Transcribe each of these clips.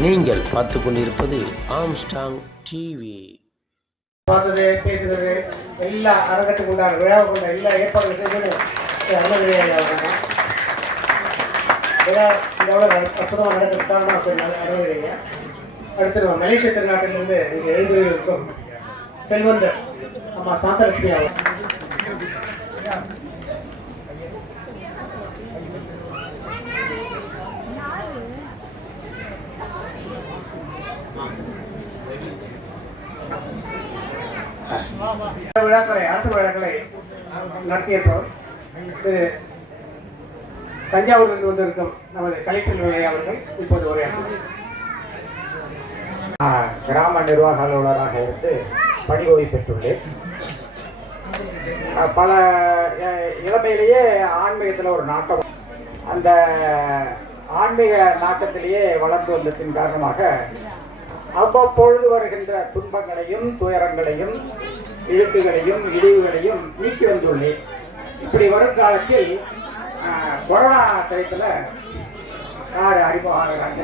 நீங்கள் பார்த்து கொண்டிருப்பது ஆம்ஸ்டாங் டிவி பார்த்தது பேசுறது எல்லா அரங்கத்துக்கு உண்டான விழாவுக்கு உண்டான எல்லா ஏற்பாடுகளும் விழா இந்த அற்புதமாக நடக்கிறது காரணமாக சொன்னாங்க அடுத்து நம்ம மலேசிய திருநாட்டிலிருந்து இங்கே எழுதி இருக்கும் செல்வந்தர் அம்மா சாந்தலட்சுமி அவர் விழாக்களை அரசு விழாக்களை நடத்தியிருப்பவர் திரு தஞ்சாவூரிலிருந்து வந்திருக்கும் நமது கலைச்செல்வி அவர்கள் இப்போது உரையாற்றுவார். கிராம நிர்வாக அலுவலராக இருந்து பணி ஓய்வு பெற்றுள்ளேன் பல இளமையிலேயே ஆன்மீகத்தில் ஒரு நாட்டம். அந்த ஆன்மீக நாட்டத்திலேயே வளர்ந்து வந்ததின் காரணமாக அவ்வப்பொழுது வருகின்ற துன்பங்களையும் துயரங்களையும் இழுக்குகளையும் இழிவுகளையும் நீக்கி வந்துள்ளேன். இப்படி வரும் காலத்தில் கொரோனா டயத்தில் யார் அறிமுகம் ஆகிறாங்க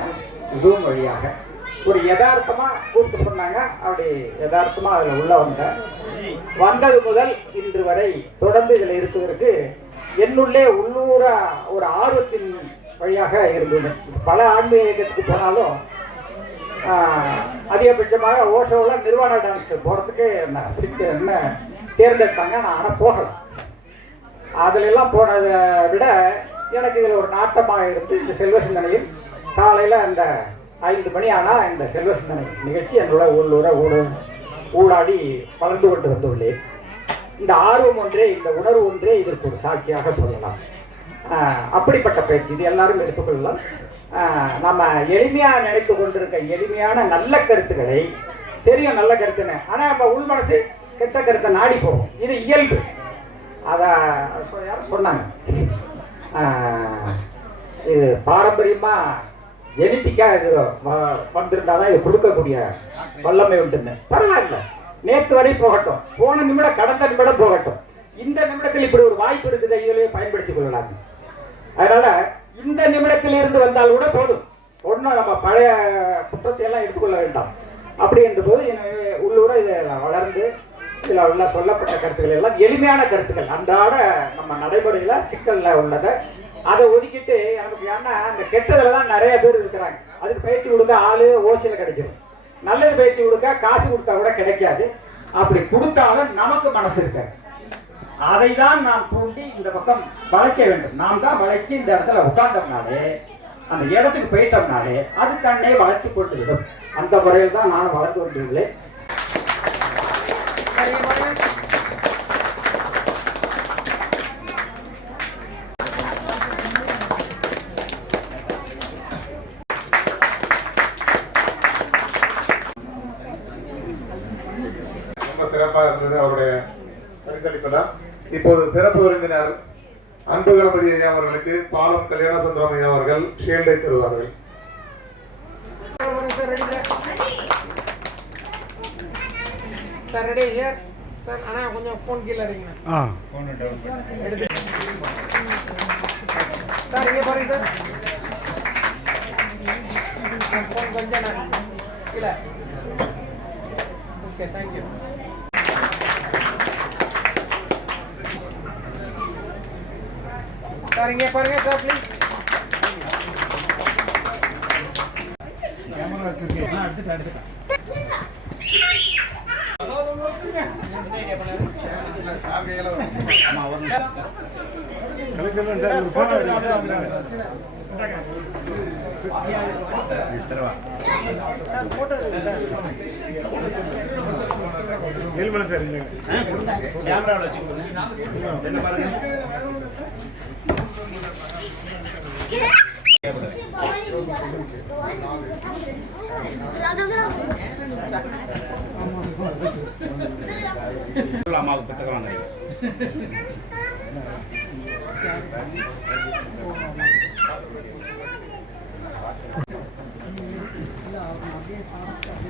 ஜூம் வழியாக. ஒரு யதார்த்தமாக கூப்பிட்டு சொன்னாங்க அப்படி யதார்த்தமாக அதில் உள்ள வந்தேன். வந்தது முதல் இன்று வரை தொடர்ந்து இதில் இருக்கிறதுக்கு என்னுள்ளே உள்ளூர ஒரு ஆர்வத்தின் வழியாக இருந்தது. பல ஆன்மீகத்துக்கு போனாலும் அதிகபட்சமாக ஓஷோவில் நிர்வாண டான்ஸ் போகிறதுக்கு என்ன பிடிச்ச என்ன தேர்ந்தெடுத்தாங்க. நான் ஆனால் போகலை. அதிலெல்லாம் போனதை விட எனக்கு இதில் ஒரு நாட்டமாக எடுத்து இந்த செல்வ சிந்தனையில் காலையில் அந்த ஐந்து மணி ஆனால் இந்த செல்வ சிந்தனை நிகழ்ச்சி என்னோட உள்ளூர ஊடு ஊடாடி வளர்ந்து கொண்டு வந்துள்ளேன் இந்த ஆர்வம் ஒன்றே இந்த உணர்வு ஒன்றே இதற்கு ஒரு சாட்சியாக சொல்லலாம். அப்படிப்பட்ட பயிற்சி இது எல்லாரும் எடுத்துக்கொள்ளலாம். நம்ம எளிமையாக நினைத்து கொண்டிருக்க எளிமையான நல்ல கருத்துக்களை தெரியும் நல்ல கருத்துன்னு. ஆனால் நம்ம உள் மனசு கெட்ட கருத்தை நாடி போகும். இது இயல்பு. அதை யாரும் சொன்னாங்க. இது பாரம்பரியமாக ஜெனட்டிக்காக இது வ- வந்திருந்தாதான் இது கொடுக்கக்கூடிய வல்லமை உண்டுன்னு. பரவாயில்ல. நேற்று வரை போகட்டும். போன நிமிடம் கடந்த நிமிடம் போகட்டும். இந்த நிமிடத்தில் இப்படி ஒரு வாய்ப்பு இருக்குது இதிலேயே பயன்படுத்திக் கொள்ளலாம். அதனால் இந்த நிமிடத்தில் இருந்து வந்தால் கூட போதும். ஒன்றும் நம்ம பழைய குற்றத்தை எல்லாம் எடுத்துக்கொள்ள வேண்டாம். அப்படி என்ற போது உள்ளூர இதை வளர்ந்து சில உள்ள சொல்லப்பட்ட கருத்துக்கள் எல்லாம் எளிமையான கருத்துக்கள். அன்றாட நம்ம நடைமுறையில் சிக்கலில் உள்ளதை அதை ஒதுக்கிட்டு நமக்கு ஏன்னா அந்த கெட்டதில் தான் நிறைய பேர் இருக்கிறாங்க. அதுக்கு பயிற்சி கொடுக்க ஆளு ஓசியில் கிடைச்சிடும் நல்லது பயிற்சி கொடுக்க காசு கொடுத்தா கூட கிடைக்காது. அப்படி கொடுத்தாலும் நமக்கு மனசு இருக்காது. அதை தான் நாம் தூண்டி இந்த பக்கம் வளைக்க வேண்டும். நாம் தான் வளைச்சு இந்த இடத்துல உட்கார்ந்தோம்னாலே அந்த இடத்துக்கு போயிட்டோம்னாலே அது தன்னை வளர்த்து கொண்டு விடும் அந்த முறையில் தான் நான் வளர்த்து கொண்டிருந்தேன் ரொம்ப சிறப்பாக இருந்தது அவருடைய பரிசளிப்பெல்லாம். இப்போது சிறப்பு விருந்தினர் அன்பு கணபதி ஐயா அவர்களுக்கு பாலம் கல்யாண சுந்தரம் ஐயா அவர்கள் ஷீல்டை தருவார்கள். சார் ரெடி ஹியர் சார் அண்ணா கொஞ்சம் ஃபோன் கீழே அடிங்க. ஆ. எடுத்து சார் இங்கே பாருங்க சார். ஃபோன் கொஞ்சம் நான் கீழே. ஓகே தேங்க்யூ சார் இங்கே பாருங்க சார் ப்ளீஸ் போட்டோ எடுங்க சார் சார் ஃபோட்டோ எடுங்க சார் நிர்மல சார் இல்லைங்க அம்மாவுக்கு புத்தகம் வாங்க அப்படியே சாப்பிட்டு